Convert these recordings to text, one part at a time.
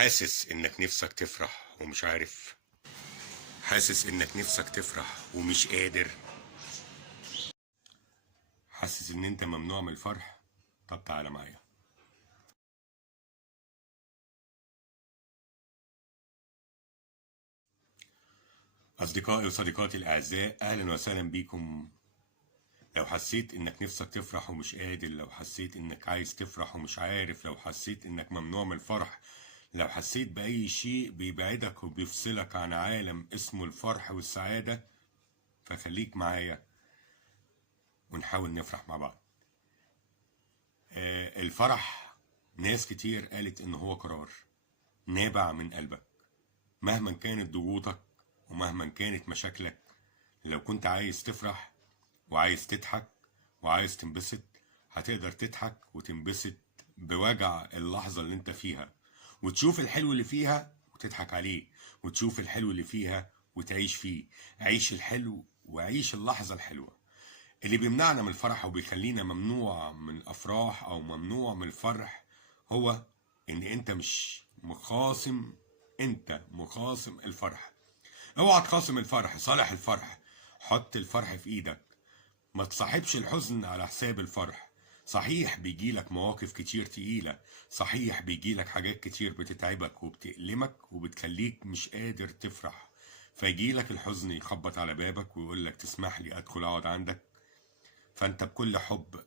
حاسس انك نفسك تفرح ومش عارف. حاسس انك نفسك تفرح ومش قادر. حاسس ان انت ممنوع من الفرح. طب تعالى معايا. اصدقائي وصديقاتي الاعزاء، اهلا وسهلا بيكم. لو حسيت انك نفسك تفرح ومش قادر، لو حسيت انك عايز تفرح ومش عارف، لو حسيت انك ممنوع من الفرح، لو حسيت بأي شيء بيبعدك وبيفصلك عن عالم اسمه الفرح والسعادة، فخليك معايا ونحاول نفرح مع بعض. الفرح ناس كتير قالت ان هو قرار نابع من قلبك. مهما كانت ضغوطك ومهما كانت مشاكلك، لو كنت عايز تفرح وعايز تضحك وعايز تنبسط، هتقدر تضحك وتنبسط بوجع اللحظة اللي انت فيها، وتشوف الحلو اللي فيها وتضحك عليه، وتشوف الحلو اللي فيها وتعيش فيه. عيش الحلو وعيش اللحظة الحلوة. اللي بيمنعنا من الفرح وبيخلينا ممنوع من الافراح او ممنوع من الفرح هو ان انت مش مخاصم. انت مخاصم الفرح. اوعى تخاصم الفرح، صالح الفرح. حط الفرح في ايدك. ما تصاحبش الحزن على حساب الفرح. صحيح بيجيلك مواقف كتير تقيلة، صحيح بيجيلك حاجات كتير بتتعبك وبتألمك وبتخليك مش قادر تفرح، فيجيلك الحزن يخبط على بابك ويقولك تسمح لي ادخل اقعد عندك. فانت بكل حب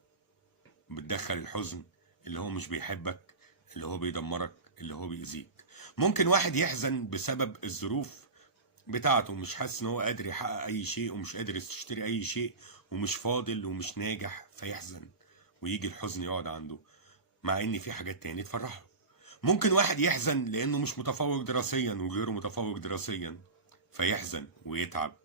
بتدخل الحزن اللي هو مش بيحبك، اللي هو بيدمرك، اللي هو بيأذيك. ممكن واحد يحزن بسبب الظروف بتاعته، مش حاسس ان هو قادر يحقق اي شيء ومش قادر يشتري اي شيء ومش فاضل ومش ناجح، فيحزن ويجي الحزن يقعد عنده، مع ان في حاجات تاني تفرحه. ممكن واحد يحزن لانه مش متفوق دراسيا وغيره متفوق دراسيا، فيحزن ويتعب،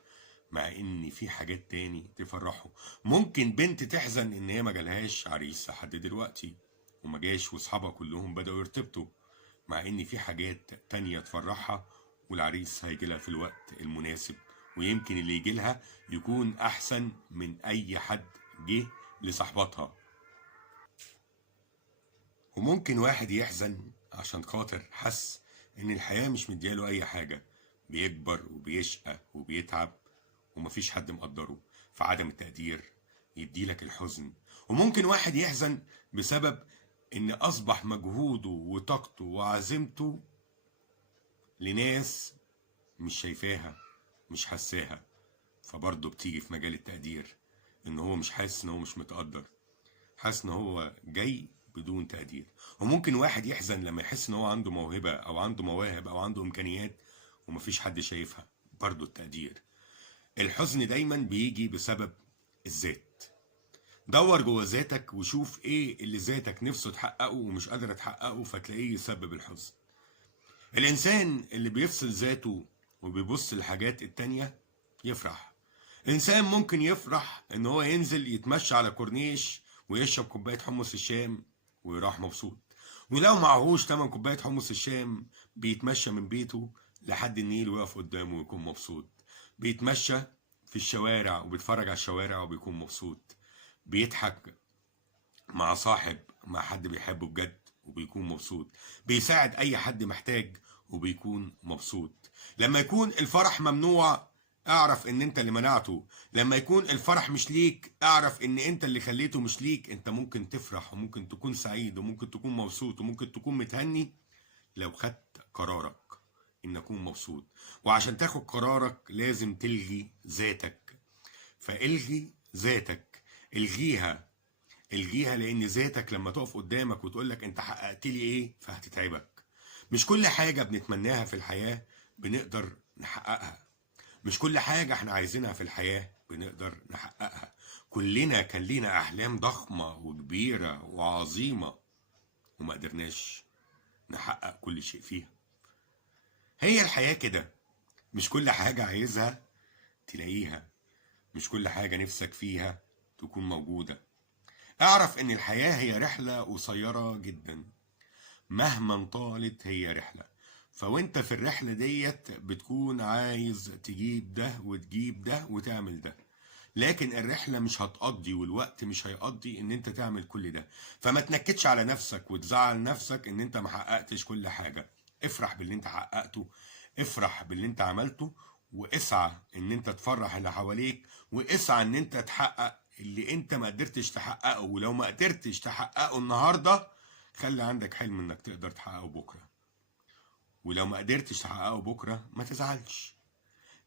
مع ان في حاجات تاني تفرحه. ممكن بنت تحزن ان هي ما جالهاش عريس لحد دلوقتي وما جاش واصحابها كلهم بدأوا يرتبطوا، مع ان في حاجات تانية تفرحها، والعريس هيجيلها في الوقت المناسب، ويمكن اللي يجيلها يكون احسن من اي حد جه لصاحبتها. وممكن واحد يحزن عشان خاطر حس ان الحياة مش مدياله اي حاجة، بيكبر وبيشقى وبيتعب ومفيش حد مقدره، فعدم التقدير يديلك الحزن. وممكن واحد يحزن بسبب ان اصبح مجهوده وطاقته وعزيمته لناس مش شايفاها، مش حساها، فبرضه بتيجي في مجال التقدير ان هو مش حاسس ان هو مش متقدر، حاسس ان هو جاي بدون تقدير. وممكن واحد يحزن لما يحس ان هو عنده موهبة او عنده مواهب او عنده امكانيات ومفيش حد شايفها، برضه التقدير. الحزن دايما بيجي بسبب الذات. دور جوه ذاتك وشوف ايه اللي ذاتك نفسه تحققه ومش قادر تحققه، فتلاقيه يسبب الحزن. الانسان اللي بيفصل ذاته وبيبص للحاجات التانية يفرح. انسان ممكن يفرح ان هو ينزل يتمشى على كورنيش ويشرب كوباية حمص الشام ويروح مبسوط، ولو معهوش 8 كوباية حمص الشام بيتمشى من بيته لحد النيل ويقف قدامه ويكون مبسوط. بيتمشى في الشوارع وبيتفرج على الشوارع وبيكون مبسوط. بيضحك مع حد بيحبه بجد وبيكون مبسوط. بيساعد اي حد محتاج وبيكون مبسوط. لما يكون الفرح ممنوع، اعرف ان انت اللي منعته. لما يكون الفرح مش ليك، اعرف ان انت اللي خليته مش ليك. انت ممكن تفرح وممكن تكون سعيد وممكن تكون مبسوط وممكن تكون متهني لو خدت قرارك ان اكون مبسوط. وعشان تاخد قرارك لازم تلغي ذاتك، فالغي ذاتك. الغيها، الغيها، لان ذاتك لما تقف قدامك وتقولك انت حققت لي ايه فهتتعبك. مش كل حاجة بنتمناها في الحياة بنقدر نحققها. مش كل حاجة احنا عايزينها في الحياة بنقدر نحققها. كلنا كان لينا احلام ضخمة وكبيرة وعظيمة وما قدرناش نحقق كل شيء فيها. هي الحياة كده، مش كل حاجة عايزها تلاقيها، مش كل حاجة نفسك فيها تكون موجودة. اعرف ان الحياة هي رحلة قصيرة جدا، مهما طالت هي رحلة. فوانت في الرحلة ديت بتكون عايز تجيب ده وتجيب ده وتعمل ده، لكن الرحلة مش هتقضي والوقت مش هيقضي ان انت تعمل كل ده. فما تنكدش على نفسك وتزعل نفسك ان انت محققتش كل حاجة. افرح باللي انت حققته، افرح باللي انت عملته، واسعى ان انت تفرح اللي حواليك، واسعى ان انت تحقق اللي انت ما قدرتش تحققه. ولو ما قدرتش تحققه النهارده، خلي عندك حلم انك تقدر تحققه بكره. ولو ما قدرتش تحققه بكره ما تزعلش،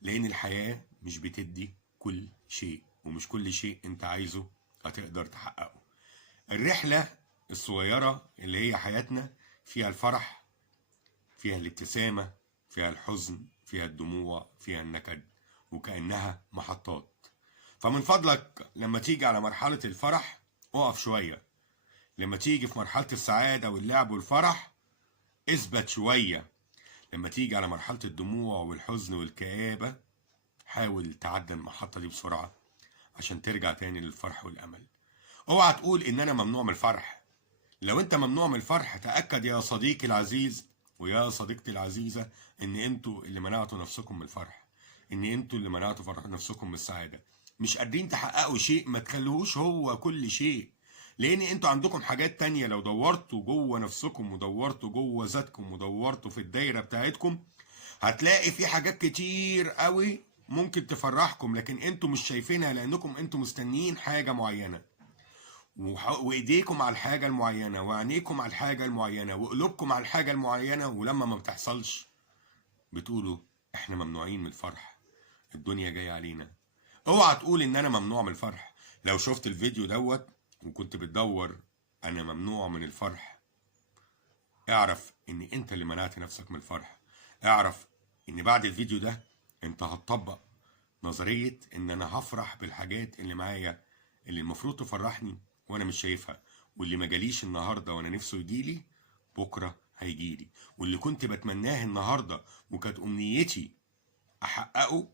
لان الحياة مش بتدي كل شيء، ومش كل شيء انت عايزه هتقدر تحققه. الرحلة الصغيرة اللي هي حياتنا فيها الفرح، فيها الابتسامة، فيها الحزن، فيها الدموع، فيها النكد، وكأنها محطات. فمن فضلك لما تيجي على مرحلة الفرح اقف شوية، لما تيجي في مرحلة السعادة واللعب والفرح اثبت شوية، لما تيجي على مرحلة الدموع والحزن والكآبة حاول تعدي المحطة دي بسرعة عشان ترجع تاني للفرح والأمل. اوعى تقول ان انا ممنوع من الفرح. لو انت ممنوع من الفرح تأكد يا صديقي العزيز ويا صديقتي العزيزة ان انتوا اللي منعتوا نفسكم من الفرح، ان انتوا اللي منعتوا نفسكم من السعادة. مش قادرين تحققوا شيء، ما تخلوهوش هو كل شيء، لان انتوا عندكم حاجات تانية. لو دورتوا جوه نفسكم ودورتوا جوه ذاتكم ودورتوا في الدايرة بتاعتكم هتلاقي في حاجات كتير قوي ممكن تفرحكم، لكن انتوا مش شايفينها لانكم انتوا مستنيين حاجة معينة، وايديكم على الحاجة المعينة، وعينيكم على الحاجة المعينة، وقلوبكم على الحاجة المعينة، ولما ما بتحصلش بتقولوا احنا ممنوعين من الفرح، الدنيا جاية علينا. اوعى تقول ان انا ممنوع من الفرح. لو شفت الفيديو دوت وكنت بتدور انا ممنوع من الفرح، اعرف ان انت اللي منعت نفسك من الفرح. اعرف ان بعد الفيديو ده انت هتطبق نظرية ان انا هفرح بالحاجات اللي معايا اللي المفروض تفرحني وانا مش شايفها، واللي ما جاليش النهاردة وانا نفسه يجيلي بكرة هيجيلي، واللي كنت بتمناه النهاردة وكانت امنيتي احققه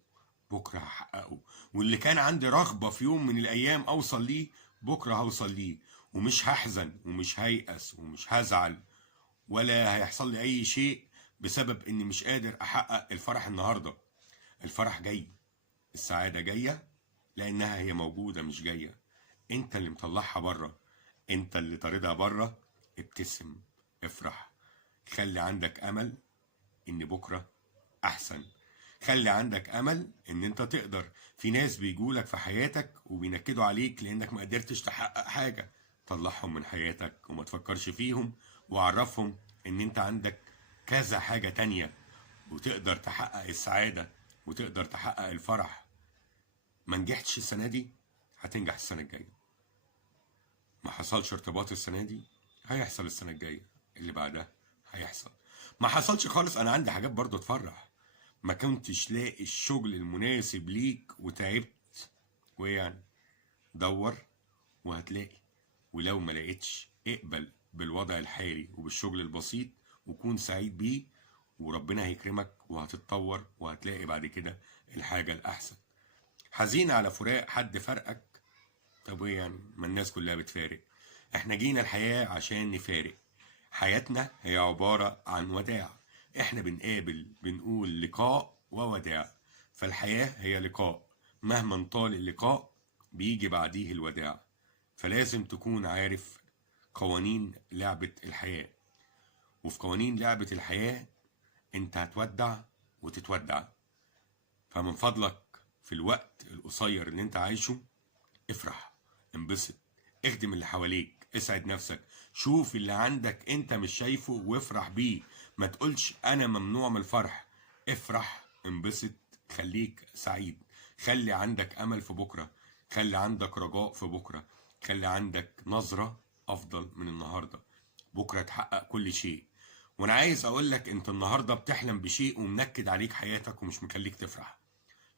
بكرة هحققه، واللي كان عندي رغبة في يوم من الايام اوصل ليه بكرة هوصل ليه، ومش هحزن ومش هيأس ومش هزعل ولا هيحصل لي اي شيء بسبب اني مش قادر احقق الفرح النهاردة. الفرح جاي، السعادة جاية، لانها هي موجودة مش جاية، انت اللي مطلعها بره، انت اللي طاردها بره. ابتسم، افرح، خلي عندك امل ان بكرة احسن، خلي عندك امل ان انت تقدر. في ناس بيجولك في حياتك وبينكدوا عليك لانك ما قدرتش تحقق حاجة، طلعهم من حياتك وما تفكرش فيهم، وعرفهم ان انت عندك كذا حاجة تانية وتقدر تحقق السعادة وتقدر تحقق الفرح. ما نجحتش السنة دي هتنجح السنة الجاية، ما حصلش ارتباط السنة دي هيحصل السنة الجاية، اللي بعدها هيحصل. ما حصلش خالص، انا عندي حاجات برضو تفرح. ما كنتش لاقي الشغل المناسب ليك وتعبت، ويعني دور وهتلاقي. ولو ما لقيتش اقبل بالوضع الحالي وبالشغل البسيط وكون سعيد بيه، وربنا هيكرمك وهتتطور وهتلاقي بعد كده الحاجة الأحسن. حزين على فراق حد فرقك؟ طب ايه يعني، ما الناس كلها بتفارق. احنا جينا الحياة عشان نفارق، حياتنا هي عبارة عن وداع، احنا بنقابل بنقول لقاء ووداع، فالحياة هي لقاء، مهما طال اللقاء بيجي بعديه الوداع. فلازم تكون عارف قوانين لعبة الحياة، وفي قوانين لعبة الحياة انت هتودع وتتودع. فمن فضلك في الوقت القصير اللي انت عايشه افرح، انبسط، اخدم اللي حواليك، اسعد نفسك، شوف اللي عندك انت مش شايفه وافرح بيه. ما تقولش انا ممنوع من الفرح، افرح، انبسط، خليك سعيد، خلي عندك امل في بكرة، خلي عندك رجاء في بكرة، خلي عندك نظرة افضل من النهاردة. بكرة تحقق كل شيء. وانا عايز اقول لك انت النهاردة بتحلم بشيء ومنكد عليك حياتك ومش مخليك تفرح،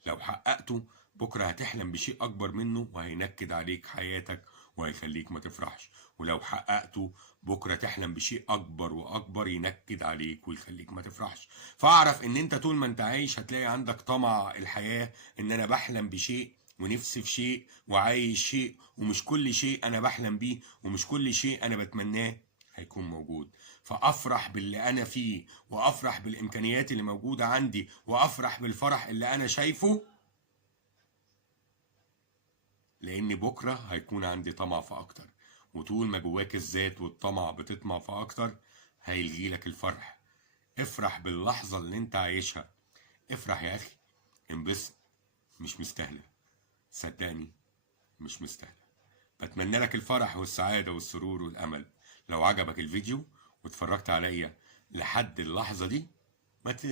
لو حققته بكرة هتحلم بشيء أكبر منه وهينكد عليك حياتك وهيخليك ما تفرحش، ولو حققته بكرة تحلم بشيء أكبر وأكبر ينكد عليك ويخليك ما تفرحش. فأعرف إن أنت طول ما أنت عايش هتلاقي عندك طمع الحياة، إن أنا بحلم بشيء ونفسي في شيء وعايش شيء، ومش كل شيء أنا بحلم بيه ومش كل شيء أنا بتمناه هيكون موجود. فأفرح باللي أنا فيه، وأفرح بالإمكانيات اللي موجودة عندي، وأفرح بالفرح اللي أنا شايفه، لأن بكرة هيكون عندي طمع في أكتر. وطول ما جواك الذات والطمع بتطمع في أكتر هيلغيلك الفرح. افرح باللحظة اللي انت عايشها. افرح يا اخي، انبسط. مش مستاهلة، صدقني مش مستاهلة. بتمنى لك الفرح والسعادة والسرور والأمل. لو عجبك الفيديو واتفرجت عليا لحد اللحظة دي، ما ت...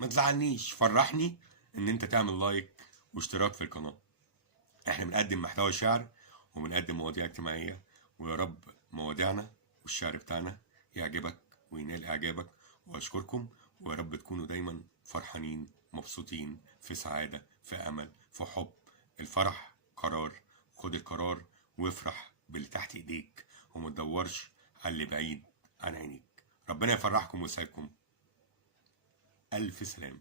ما تزعلنيش، فرحني ان انت تعمل لايك واشتراك في القناة. احنا بنقدم محتوى شعر وبنقدم مواضيع اجتماعية، ويا رب مواضيعنا والشعر بتاعنا يعجبك وينال اعجابك. واشكركم، ويا رب تكونوا دايما فرحانين مبسوطين في سعادة في امل في حب. الفرح قرار، خد القرار وافرح باللي تحت ايديك، وما تدورش على اللي بعيد عن عينيك. ربنا يفرحكم ويسعدكم. الف سلام.